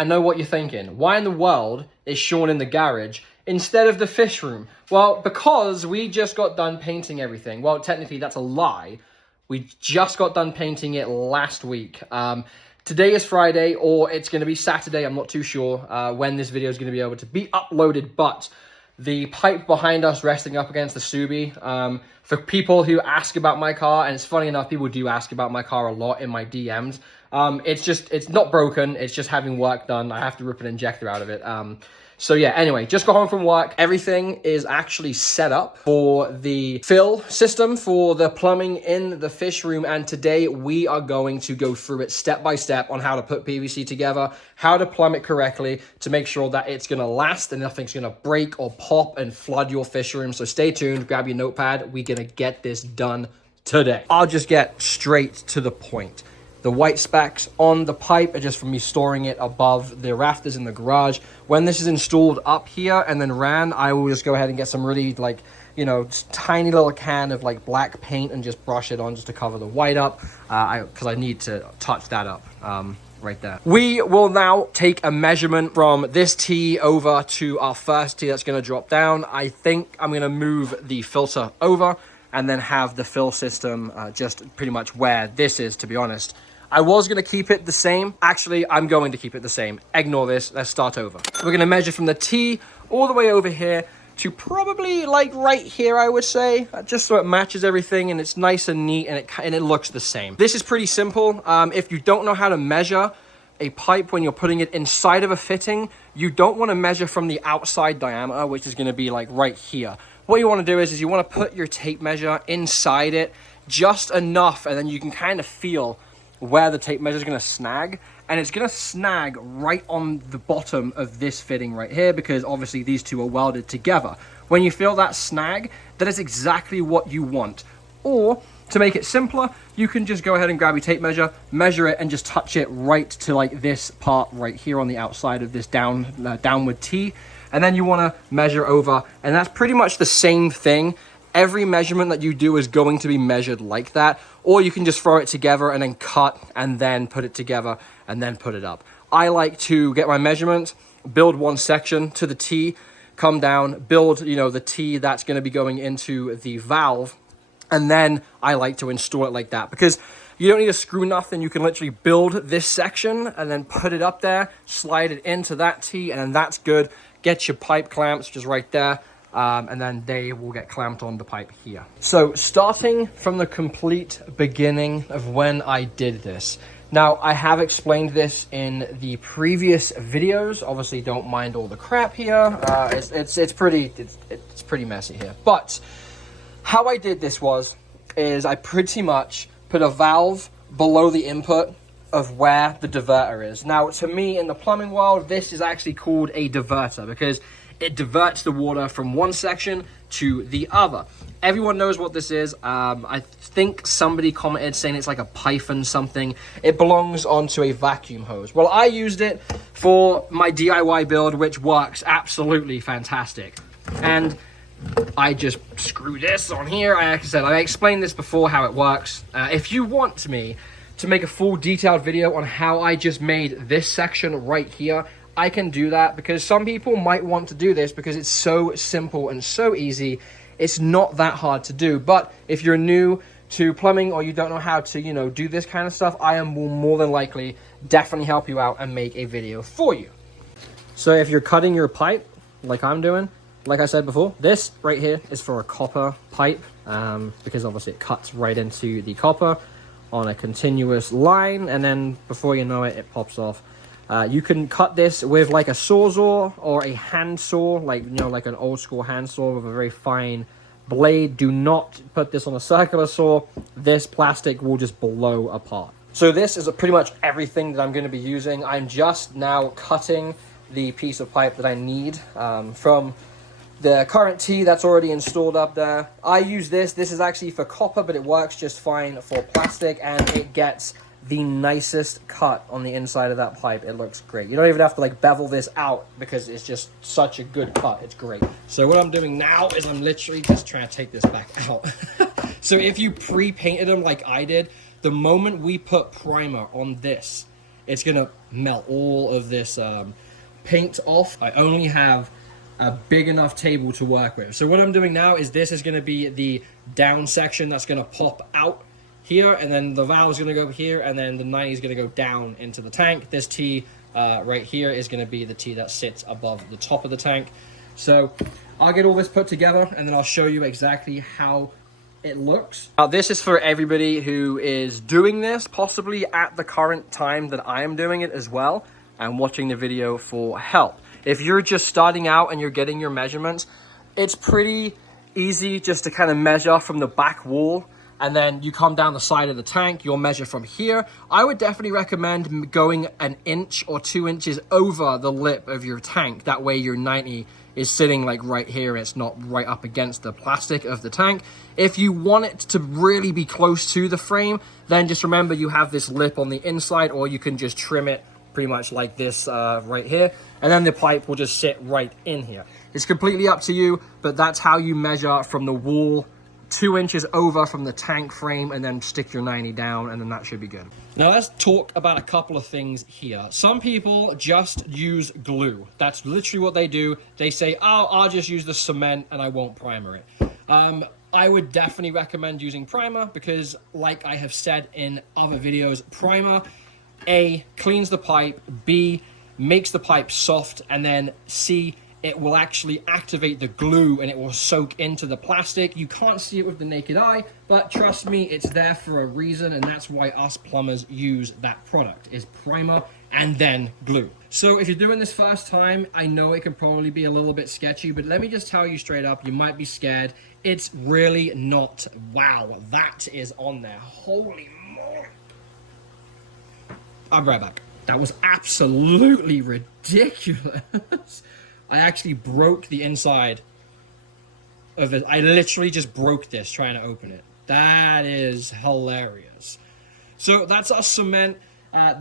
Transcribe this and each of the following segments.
I know what you're thinking. Why in the world is Sean in the garage instead of the fish room? Well, because we just got done painting everything. Well, technically that's a lie. We just got done painting it last week. Today is Friday, or it's going to be Saturday. I'm not too sure when this video is going to be able to be uploaded, but the pipe behind us resting up against the Subi, for people who ask about my car, and it's funny enough, people do ask about my car a lot in my DMs. It's not broken, it's just having work done. I have to rip an injector out of it. So yeah, anyway, just got home from work. Everything is actually set up for the fill system for the plumbing in the fish room. And today we are going to go through it step by step on how to put PVC together, how to plumb it correctly to make sure that it's gonna last and nothing's gonna break or pop and flood your fish room. So stay tuned, grab your notepad. We're gonna get this done today. I'll just get straight to the point. The white specks on the pipe are just from me storing it above the rafters in the garage. When this is installed up here and then ran, I will just go ahead and get some really tiny little can of like black paint and just brush it on just to cover the white up, because I need to touch that up right there. We will now take a measurement from this tee over to our first tee that's going to drop down. I think I'm going to move the filter over and then have the fill system just pretty much where this is, to be honest. I was going to keep it the same. Actually, I'm going to keep it the same. Ignore this. Let's start over. We're going to measure from the tee all the way over here to probably like right here, I would say, just so it matches everything and it's nice and neat and it looks the same. This is pretty simple. If you don't know how to measure a pipe when you're putting it inside of a fitting, you don't want to measure from the outside diameter, which is going to be like right here. What you want to do is you want to put your tape measure inside it just enough, and then you can kind of feel where the tape measure is going to snag, and it's going to snag right on the bottom of this fitting right here, because obviously these two are welded together. When you feel that snag, that is exactly what you want. Or to make it simpler, you can just go ahead and grab your tape measure, measure it, and just touch it right to like this part right here on the outside of this downward tee. And then you want to measure over, and that's pretty much the same thing. Every measurement that you do is going to be measured like that, or you can just throw it together and then cut and then put it together and then put it up. I like to get my measurements, build one section to the tee, come down, build, the tee that's going to be going into the valve, and then I like to install it like that, because you don't need to screw nothing. You can literally build this section and then put it up there, slide it into that tee, and then that's good. Get your pipe clamps just right there. And then they will get clamped on the pipe here. So starting from the complete beginning of when I did this. Now, I have explained this in the previous videos. Obviously, don't mind all the crap here. It's pretty messy here. But how I did this is I pretty much put a valve below the input of where the diverter is. Now, to me, in the plumbing world, this is actually called a diverter because it diverts the water from one section to the other. Everyone knows what this is. I think somebody commented saying it's like a Python something. It belongs onto a vacuum hose. Well, I used it for my DIY build, which works absolutely fantastic. And I just screw this on here. Like I said, I explained this before how it works. If you want me to make a full detailed video on how I just made this section right here, I can do that, because some people might want to do this because it's so simple and so easy. It's not that hard to do. But if you're new to plumbing or you don't know how to, do this kind of stuff, I am more than likely definitely help you out and make a video for you. So if you're cutting your pipe like I'm doing, like I said before, this right here is for a copper pipe, because obviously it cuts right into the copper on a continuous line, and then before you know it, it pops off. You can cut this with like a sawzall or a hand saw, like an old school hand saw with a very fine blade. Do not put this on a circular saw. This plastic will just blow apart. So this is pretty much everything that I'm going to be using. I'm just now cutting the piece of pipe that I need from the current tee that's already installed up there. I use this. This is actually for copper, but it works just fine for plastic, and it gets the nicest cut on the inside of that pipe. It looks great. You don't even have to like bevel this out because it's just such a good cut. It's great. So what I'm doing now is I'm literally just trying to take this back out. So if you pre-painted them like I did, the moment we put primer on this, it's gonna melt all of this paint off. I only have a big enough table to work with. So what I'm doing now is this is gonna be the down section that's gonna pop out here, and then the valve is gonna go here, and then the 90 is gonna go down into the tank. This T right here is gonna be the T that sits above the top of the tank. So I'll get all this put together, and then I'll show you exactly how it looks. Now this is for everybody who is doing this, possibly at the current time that I am doing it as well, and watching the video for help. If you're just starting out and you're getting your measurements, it's pretty easy just to kind of measure from the back wall, and then you come down the side of the tank, you'll measure from here. I would definitely recommend going an inch or 2 inches over the lip of your tank. That way your 90 is sitting like right here, and it's not right up against the plastic of the tank. If you want it to really be close to the frame, then just remember you have this lip on the inside, or you can just trim it pretty much like this right here, and then the pipe will just sit right in here. It's completely up to you, but that's how you measure from the wall, 2 inches over from the tank frame, and then stick your 90 down, and then that should be good. Now let's talk about a couple of things here. Some people just use glue. That's literally what they do. They say, oh, I'll just use the cement and I won't primer it. I would definitely recommend using primer because, like I have said in other videos, primer, A, cleans the pipe, B, makes the pipe soft, and then C, it will actually activate the glue and it will soak into the plastic. You can't see it with the naked eye, but trust me, it's there for a reason, and that's why us plumbers use that product, is primer and then glue. So if you're doing this first time, I know it can probably be a little bit sketchy, but let me just tell you straight up, you might be scared. It's really not. Wow, that is on there. Holy moly. I'll be right back. That was absolutely ridiculous. I actually broke the inside of it. I literally just broke this trying to open it. That is hilarious. So that's our cement.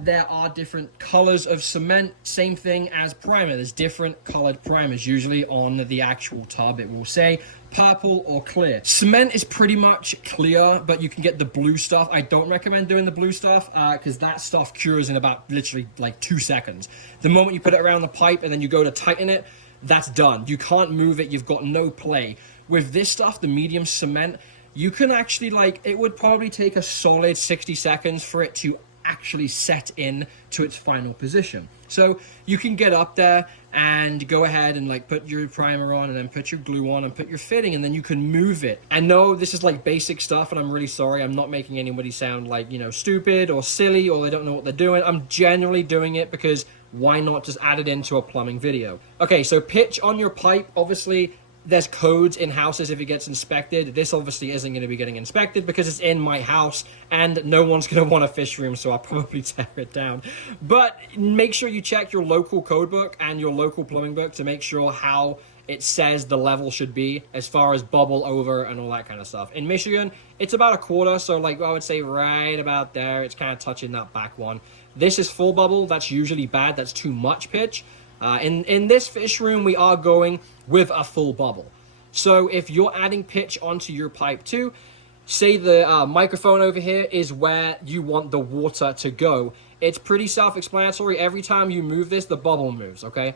There are different colors of cement. Same thing as primer. There's different colored primers. Usually on the actual tub it will say purple or clear. Cement is pretty much clear, but you can get the blue stuff. I don't recommend doing the blue stuff because that stuff cures in about literally like 2 seconds. The moment you put it around the pipe and then you go to tighten it, that's done. You can't move it. You've got no play. With this stuff, the medium cement, you can actually, like, it would probably take a solid 60 seconds for it to actually set in to its final position. So you can get up there and go ahead and like put your primer on and then put your glue on and put your fitting, and then you can move it. I know this is like basic stuff, and I'm really sorry. I'm not making anybody sound like, you know, stupid or silly or they don't know what they're doing. I'm genuinely doing it because why not just add it into a plumbing video? Okay, so pitch on your pipe, obviously there's codes in houses if it gets inspected. This obviously isn't going to be getting inspected because it's in my house and no one's going to want a fish room, so I'll probably tear it down. But make sure you check your local code book and your local plumbing book to make sure how it says the level should be as far as bubble over and all that kind of stuff. In Michigan, it's about 1/4, so like I would say right about there, it's kind of touching that back one. This is full bubble. That's usually bad. That's too much pitch. In this fish room, we are going with a full bubble. So if you're adding pitch onto your pipe too, say the microphone over here is where you want the water to go. It's pretty self-explanatory. Every time you move this, the bubble moves, okay?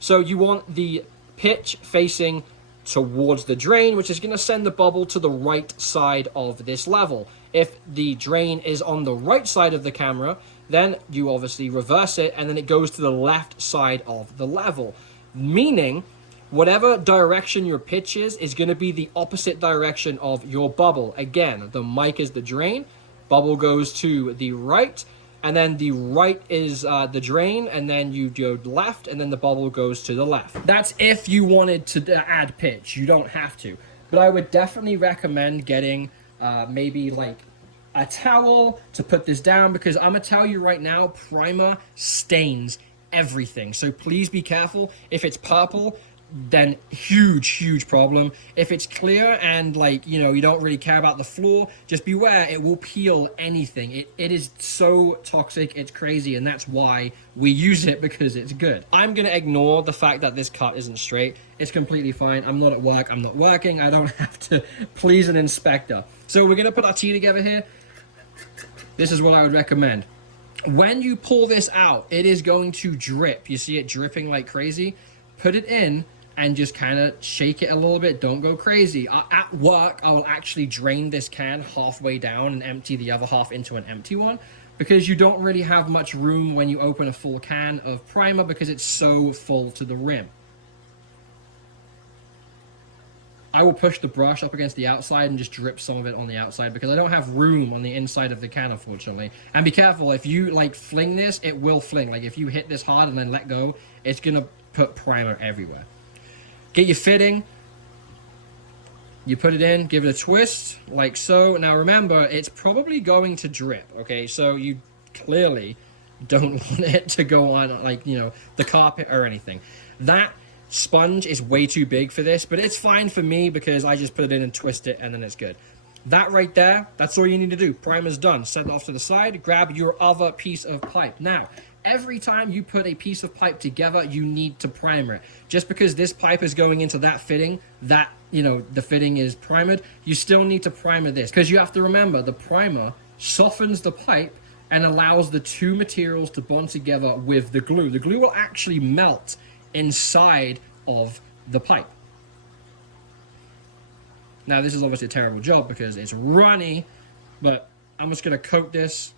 So you want the pitch facing towards the drain, which is going to send the bubble to the right side of this level. If the drain is on the right side of the camera, then you obviously reverse it, and then it goes to the left side of the level. Meaning, whatever direction your pitch is going to be the opposite direction of your bubble. Again, the mic is the drain, bubble goes to the right, and then the right is the drain, and then you go left, and then the bubble goes to the left. That's if you wanted to add pitch. You don't have to. But I would definitely recommend getting maybe like a towel to put this down, because I'm gonna tell you right now, primer stains everything. So please be careful. If it's purple, then huge problem. If it's clear and like, you know, you don't really care about the floor, just beware, it will peel anything. It is so toxic, it's crazy, and that's why we use it, because it's good. I'm gonna ignore the fact that this cut isn't straight. It's completely fine. I'm not at work, I'm not working, I don't have to please an inspector. So we're gonna put our tea together here. This is what I would recommend. When you pull this out, it is going to drip. You see it dripping like crazy? Put it in and just kind of shake it a little bit. Don't go crazy. At work, I will actually drain this can halfway down and empty the other half into an empty one, because you don't really have much room when you open a full can of primer because it's so full to the rim. I will push the brush up against the outside and just drip some of it on the outside because I don't have room on the inside of the can, unfortunately. And be careful, if you like fling this, it will fling. Like if you hit this hard and then let go, it's gonna put primer everywhere. Get your fitting. You put it in, give it a twist, like so. Now remember, it's probably going to drip, okay? So you clearly don't want it to go on, like, you know, the carpet or anything. That sponge is way too big for this, but it's fine for me because I just put it in and twist it and then it's good. That right there, that's all you need to do. Primer's done. Set it off to the side, grab your other piece of pipe. Now, every time you put a piece of pipe together, you need to primer it. Just because this pipe is going into that fitting, that, you know, the fitting is primered, you still need to primer this. Because you have to remember, the primer softens the pipe and allows the two materials to bond together with the glue. The glue will actually melt inside of the pipe. Now, this is obviously a terrible job because it's runny, but I'm just going to coat this.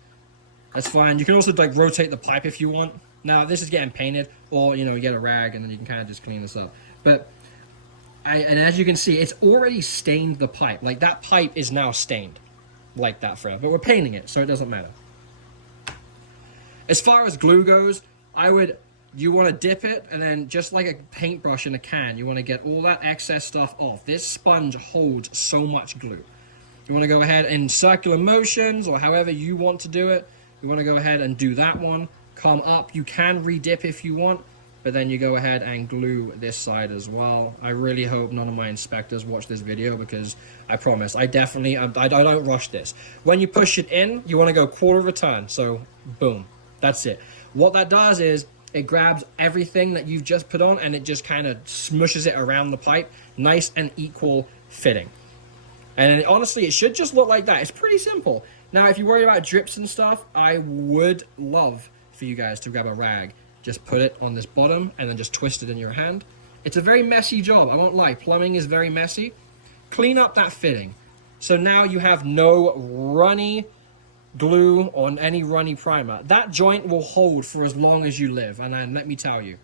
That's fine. You can also like rotate the pipe if you want. Now, this is getting painted, or, you know, you get a rag and then you can kind of just clean this up. But, and as you can see, it's already stained the pipe. Like, that pipe is now stained like that forever. But we're painting it, so it doesn't matter. As far as glue goes, you want to dip it, and then just like a paintbrush in a can, you want to get all that excess stuff off. This sponge holds so much glue. You want to go ahead in circular motions, or however you want to do it. You want to go ahead and do that one. Come up. You can re-dip if you want, but then you go ahead and glue this side as well. I really hope none of my inspectors watch this video, because I promise, I don't rush this. When you push it in, you want to go quarter of a turn. So, boom. That's it. What that does is, it grabs everything that you've just put on and it just kind of smushes it around the pipe. Nice and equal fitting. And honestly, it should just look like that. It's pretty simple. Now, if you're worried about drips and stuff, I would love for you guys to grab a rag. Just put it on this bottom and then just twist it in your hand. It's a very messy job. I won't lie. Plumbing is very messy. Clean up that fitting. So now you have no runny glue on any runny primer. That joint will hold for as long as you live. And then let me tell you,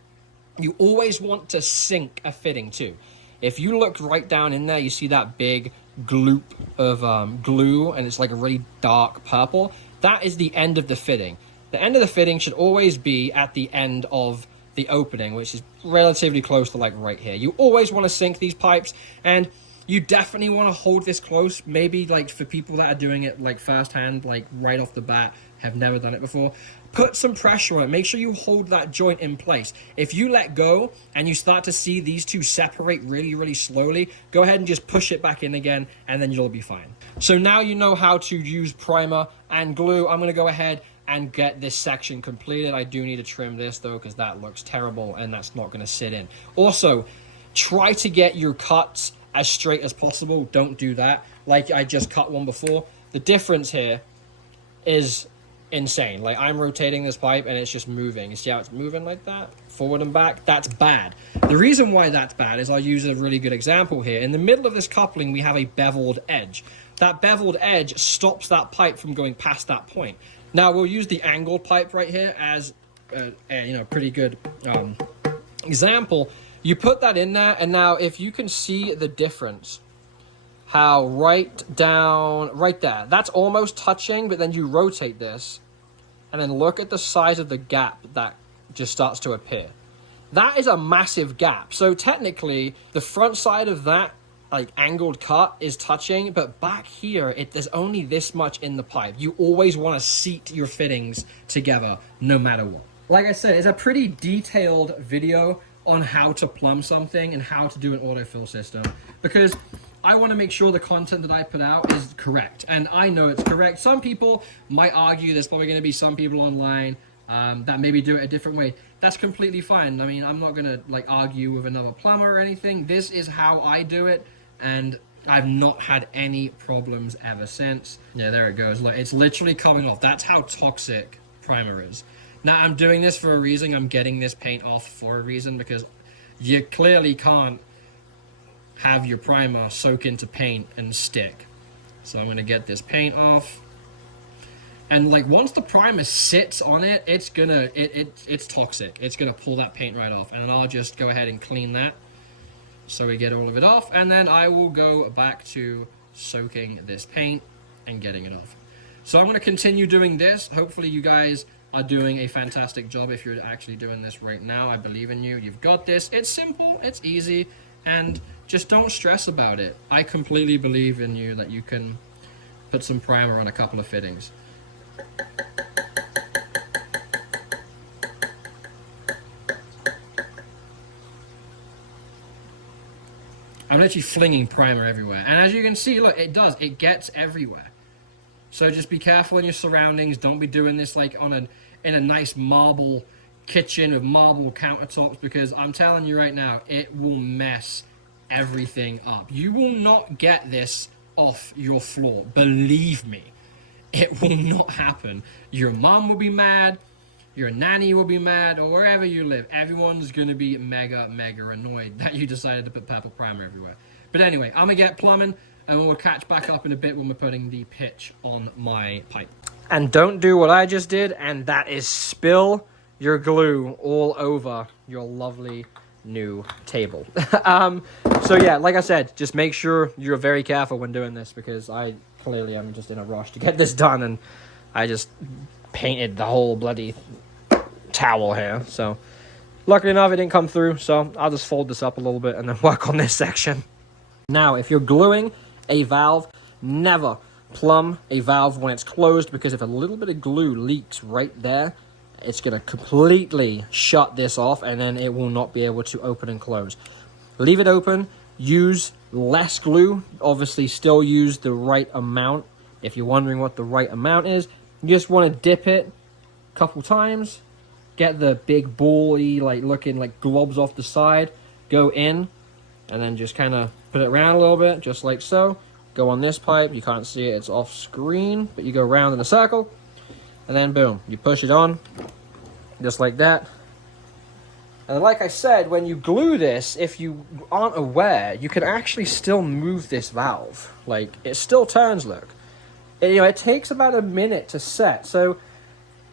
you always want to sink a fitting too. If you look right down in there, you see that big gloop of glue, and it's like a really dark purple. That is the end of the fitting. The end of the fitting should always be at the end of the opening, which is relatively close to like right here. You always want to sink these pipes, and you definitely want to hold this close. Maybe like for people that are doing it like firsthand, like right off the bat, have never done it before, put some pressure on it. Make sure you hold that joint in place. If you let go and you start to see these two separate really, really slowly, go ahead and just push it back in again, and then you'll be fine. So now you know how to use primer and glue. I'm going to go ahead and get this section completed. I do need to trim this though, because that looks terrible and that's not going to sit in. Also, try to get your cuts as straight as possible. Don't do that. Like I just cut one before. The difference here is insane. Like I'm rotating this pipe and it's just moving. You see how it's moving like that? Forward and back. That's bad. The reason why that's bad is I'll use a really good example here. In the middle of this coupling, we have a beveled edge. That beveled edge stops that pipe from going past that point. Now we'll use the angled pipe right here as a pretty good example. You put that in there, and now if you can see the difference, how right there, that's almost touching, but then you rotate this, and then look at the size of the gap that just starts to appear. That is a massive gap. So technically, the front side of that like angled cut is touching, but back here, there's only this much in the pipe. You always want to seat your fittings together, no matter what. Like I said, it's a pretty detailed video on how to plumb something and how to do an autofill system, because I want to make sure the content that I put out is correct, and I know it's correct. Some people might argue, there's probably going to be some people online that maybe do it a different way. That's completely fine. I mean, I'm not going to like argue with another plumber or anything. This is how I do it, and I've not had any problems ever since. Yeah, there it goes. Like, it's literally coming off. That's how toxic primer is. Now, I'm doing this for a reason. I'm getting this paint off for a reason, because you clearly can't have your primer soak into paint and stick. So I'm going to get this paint off. And like once the primer sits on it, it's toxic. It's gonna pull that paint right off. And I'll just go ahead and clean that so we get all of it off. And then I will go back to soaking this paint and getting it off. So I'm gonna continue doing this. Hopefully you guys are doing a fantastic job if you're actually doing this right now. I believe in you. You've got this. It's simple, it's easy, and just don't stress about it. I completely believe in you that you can put some primer on a couple of fittings. I'm literally flinging primer everywhere. And as you can see, look, it gets everywhere. So just be careful in your surroundings. Don't be doing this like in a nice marble kitchen with marble countertops, because I'm telling you right now, it will mess everything up. You will not get this off your floor. Believe me. It will not happen. Your mom will be mad, your nanny will be mad, or wherever you live, everyone's gonna be mega annoyed that you decided to put purple primer everywhere. But anyway, I'm gonna get plumbing, and we'll catch back up in a bit when we're putting the pitch on my pipe. And don't do what I just did, and that is spill your glue all over your lovely new table. So yeah, like I said, just make sure you're very careful when doing this, because I clearly am just in a rush to get this done, and I just painted the whole bloody towel here. So luckily enough, it didn't come through, so I'll just fold this up a little bit and then work on this section. Now, if you're gluing a valve, never plumb a valve when it's closed, because if a little bit of glue leaks right there, it's going to completely shut this off, and then it will not be able to open and close. Leave it open. Use less glue. Obviously, still use the right amount. If you're wondering what the right amount is, you just want to dip it a couple times. Get the big ball-y, like looking like globs off the side. Go in, and then just kind of put it around a little bit, just like so. Go on this pipe. You can't see it. It's off screen, but you go around in a circle, and then boom, you push it on, just like that. And like I said, when you glue this, if you aren't aware, you can actually still move this valve. Like, it still turns, look. It takes about a minute to set. So,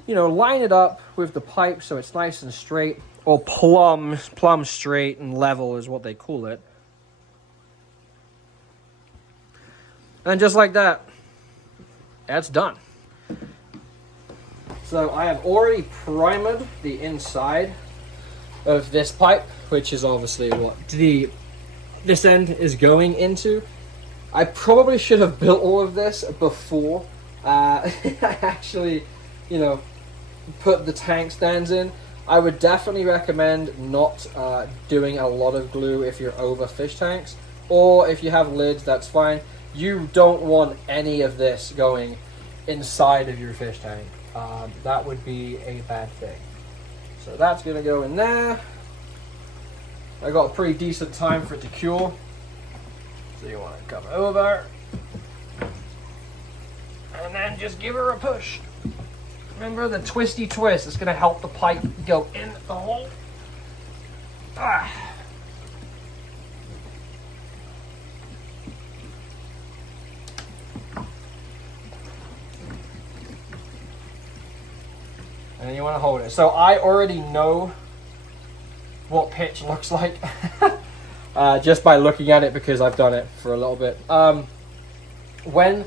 line it up with the pipe so it's nice and straight, or plumb straight and level is what they call it. And just like that, that's done. So I have already primed the inside of this pipe, which is obviously what this end is going into. I probably should have built all of this before I actually, put the tank stands in. I would definitely recommend not doing a lot of glue if you're over fish tanks, or if you have lids, that's fine. You don't want any of this going inside of your fish tank. That would be a bad thing. So that's going to go in there. I got a pretty decent time for it to cure. So you want to come over. And then just give her a push. Remember the twisty twist. It's going to help the pipe go in the hole. Ah. And then you want to hold it. So I already know what pitch looks like just by looking at it, because I've done it for a little bit. When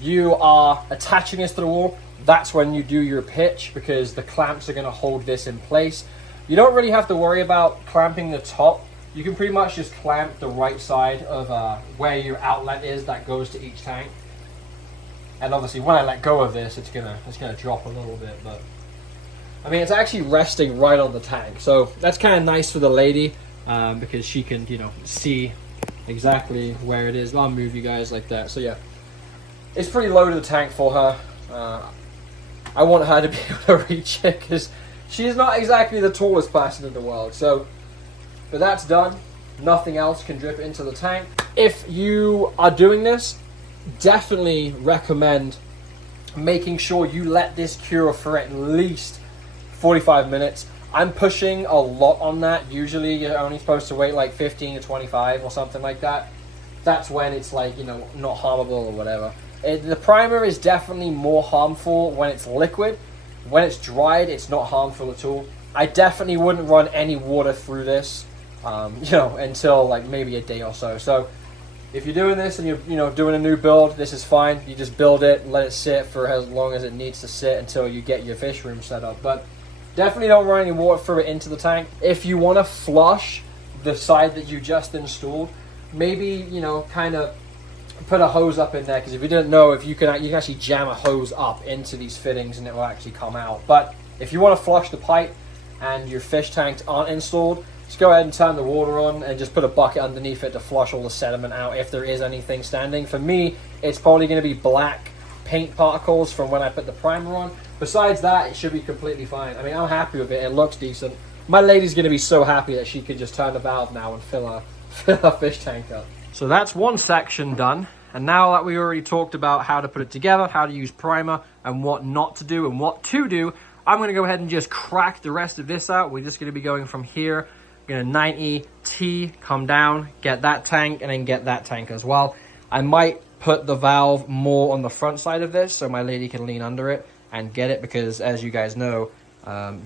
you are attaching this to the wall, that's when you do your pitch, because the clamps are going to hold this in place. You don't really have to worry about clamping the top. You can pretty much just clamp the right side of where your outlet is that goes to each tank. And obviously when I let go of this, it's gonna drop a little bit, but I mean, it's actually resting right on the tank, so that's kind of nice for the lady, because she can, see exactly where it is. I'll move you guys like that. So yeah, it's pretty low to the tank for her. I want her to be able to reach it, because she's not exactly the tallest person in the world. So, but that's done. Nothing else can drip into the tank. If you are doing this, definitely recommend making sure you let this cure for at least 45 minutes. I'm pushing a lot on that. Usually you're only supposed to wait like 15 to 25 or something like that. That's when it's like, you know, not harmable or whatever. The primer is definitely more harmful when it's liquid. When it's dried, it's not harmful at all. I definitely wouldn't run any water through this, you know, until like maybe a day or so. So if you're doing this and you're, you know, doing a new build, this is fine. You just build it, let it sit for as long as it needs to sit until you get your fish room set up. But definitely don't run any water through it into the tank. If you want to flush the side that you just installed, maybe, you know, kind of put a hose up in there, because if you didn't know, if you can actually jam a hose up into these fittings and it will actually come out. But if you want to flush the pipe and your fish tanks aren't installed, just go ahead and turn the water on and just put a bucket underneath it to flush all the sediment out if there is anything standing. For me, it's probably going to be black paint particles from when I put the primer on. Besides that, it should be completely fine. I mean, I'm happy with it. It looks decent. My lady's going to be so happy that she could just turn the valve now and fill her fish tank up. So that's one section done. And now that we already talked about how to put it together, how to use primer, and what not to do and what to do, I'm going to go ahead and just crack the rest of this out. We're just going to be going from here. We're going to 90 T, come down, get that tank, and then get that tank as well. I might put the valve more on the front side of this so my lady can lean under it and get it, because as you guys know,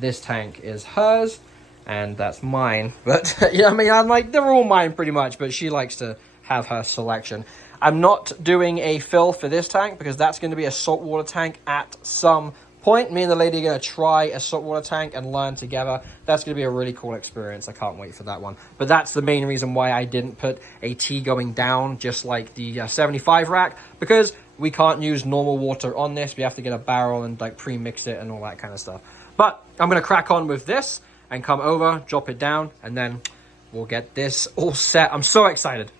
this tank is hers and that's mine. But yeah, I mean, I'm like, they're all mine pretty much, but she likes to have her selection. I'm not doing a fill for this tank because that's going to be a saltwater tank at some point. Me and the lady are going to try a saltwater tank and learn together. That's going to be a really cool experience. I can't wait for that one. But that's the main reason why I didn't put a T going down, just like the 75 rack, because we can't use normal water on this. We have to get a barrel and like pre-mix it and all that kind of stuff. But I'm going to crack on with this and come over, drop it down, and then we'll get this all set. I'm so excited.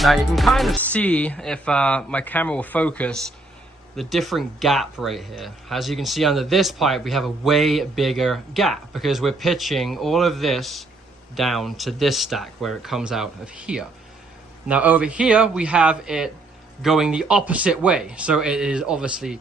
Now you can kind of see, if my camera will focus, the different gap right here. As you can see under this pipe, we have a way bigger gap because we're pitching all of this down to this stack where it comes out of here. Now over here, we have it going the opposite way. So it is obviously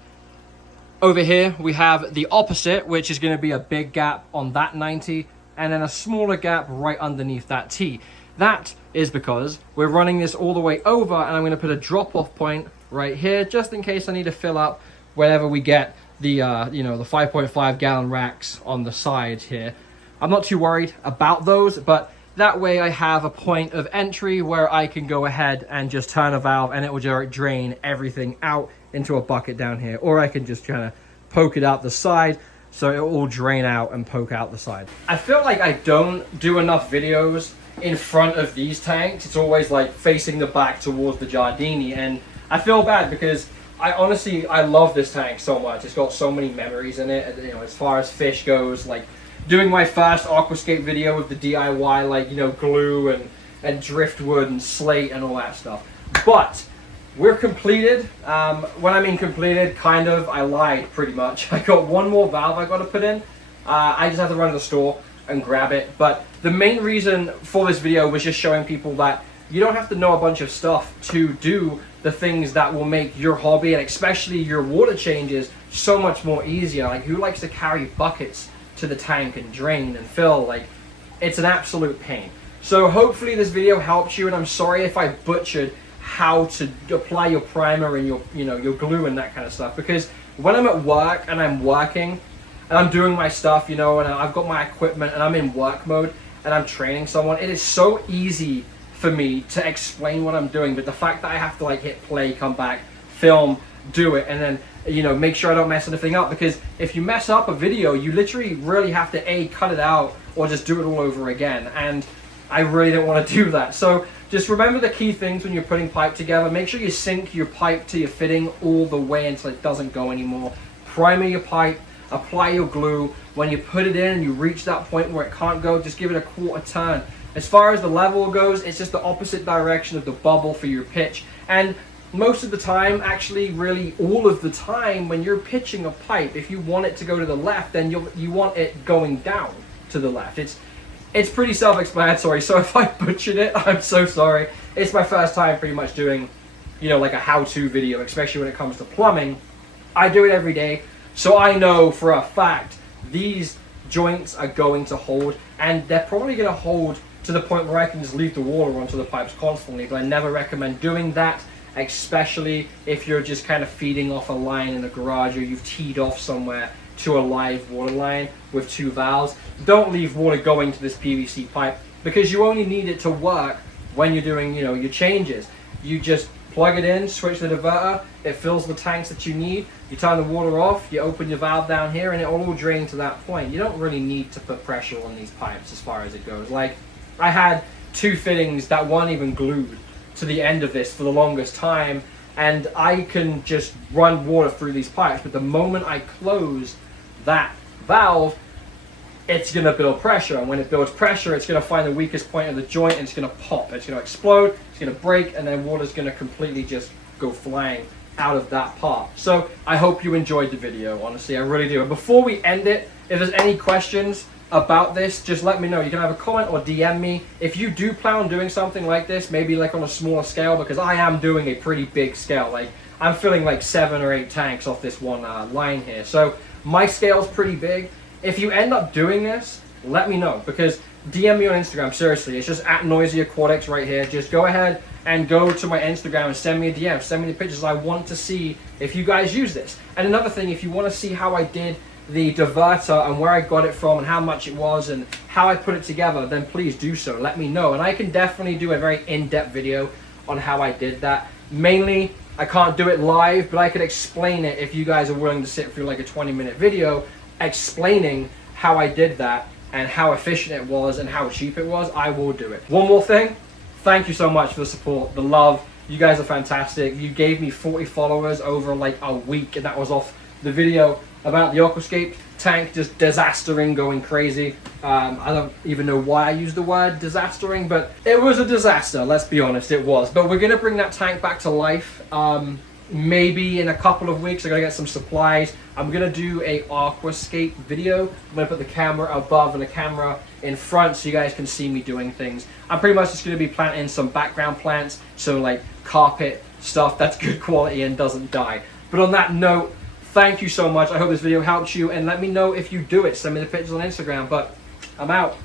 over here, we have the opposite, which is going to be a big gap on that 90 and then a smaller gap right underneath that T. That is because we're running this all the way over, and I'm going to put a drop-off point right here just in case I need to fill up wherever we get the you know, the 5.5 gallon racks on the side here. I'm not too worried about those, but that way I have a point of entry where I can go ahead and just turn a valve and it will just drain everything out into a bucket down here, or I can just kind of poke it out the side so it will drain out and poke out the side. I feel like I don't do enough videos in front of these tanks. It's always like facing the back towards the Giardini, and I feel bad because I love this tank so much. It's got so many memories in it, you know, as far as fish goes, like doing my first aquascape video with the DIY, like, you know, glue and driftwood and slate and all that stuff. But we're completed. When I mean completed, kind of, I lied pretty much. I got one more valve I got to put in. I just have to run to the store and grab it. But the main reason for this video was just showing people that you don't have to know a bunch of stuff to do the things that will make your hobby, and especially your water changes, so much more easier. Like, who likes to carry buckets to the tank and drain and fill? Like, it's an absolute pain. So hopefully this video helps you, and I'm sorry if I butchered how to apply your primer and your, you know, your glue and that kind of stuff, because when I'm at work and I'm working and I'm doing my stuff, you know, and I've got my equipment and I'm in work mode and I'm training someone, it is so easy for me to explain what I'm doing. But the fact that I have to like hit play, come back, film, do it, and then, you know, make sure I don't mess anything up, because if you mess up a video, you literally really have to A, cut it out, or just do it all over again, and I really don't want to do that. So just remember the key things when you're putting pipe together. Make sure you sink your pipe to your fitting all the way until it doesn't go anymore. Primer your pipe, apply your glue. When you put it in and you reach that point where it can't go, just give it a quarter turn. As far as the level goes, it's just the opposite direction of the bubble for your pitch. And most of the time, actually really all of the time, when you're pitching a pipe, if you want it to go to the left, then you want it going down to the left. It's pretty self-explanatory, so if I butchered it, I'm so sorry. It's my first time pretty much doing, you know, like a how-to video, especially when it comes to plumbing. I do it every day, so I know for a fact these joints are going to hold, and they're probably going to hold to the point where I can just leave the water onto the pipes constantly, but I never recommend doing that, especially if you're just kind of feeding off a line in the garage, or you've teed off somewhere to a live water line with 2 valves. Don't leave water going to this PVC pipe, because you only need it to work when you're doing, you know, your changes. You just plug it in, switch the diverter, it fills the tanks that you need, you turn the water off, you open your valve down here, and it will all drain to that point. You don't really need to put pressure on these pipes as far as it goes. Like, I had 2 fittings that weren't even glued to the end of this for the longest time, and I can just run water through these pipes, but the moment I close that valve, it's going to build pressure, and when it builds pressure, it's going to find the weakest point of the joint, and it's going to pop, it's going to explode, it's going to break, and then water's going to completely just go flying out of that part. So I hope you enjoyed the video, honestly, I really do. And before we end it, if there's any questions about this, just let me know. You can have a comment or DM me. If you do plan on doing something like this, maybe like on a smaller scale, because I am doing a pretty big scale. Like, I'm filling like 7 or 8 tanks off this one line here. So my scale's pretty big. If you end up doing this, let me know, because DM me on Instagram, seriously. It's just @NoisyAquatics right here. Just go ahead and go to my Instagram and send me a DM. Send me the pictures. I want to see if you guys use this. And another thing, if you want to see how I did the diverter and where I got it from and how much it was and how I put it together, then please do so. Let me know. And I can definitely do a very in-depth video on how I did that. Mainly, I can't do it live, but I could explain it if you guys are willing to sit through like a 20-minute video explaining how I did that and how efficient it was and how cheap it was. I will do it. One more thing, thank you so much for the support, the love. You guys are fantastic. You gave me 40 followers over like a week, and that was off the video about the aquascape tank just disastering, going crazy. I don't even know why I used the word disastering, but it was a disaster, let's be honest, it was. But we're gonna bring that tank back to life. Maybe in a couple of weeks. I gotta get some supplies. I'm gonna do a aquascape video. I'm gonna put the camera above and the camera in front so you guys can see me doing things. I'm pretty much just gonna be planting some background plants, so like carpet stuff that's good quality and doesn't die. But on that note, thank you so much. I hope this video helped you, and let me know if you do it. Send me the pictures on Instagram, but I'm out.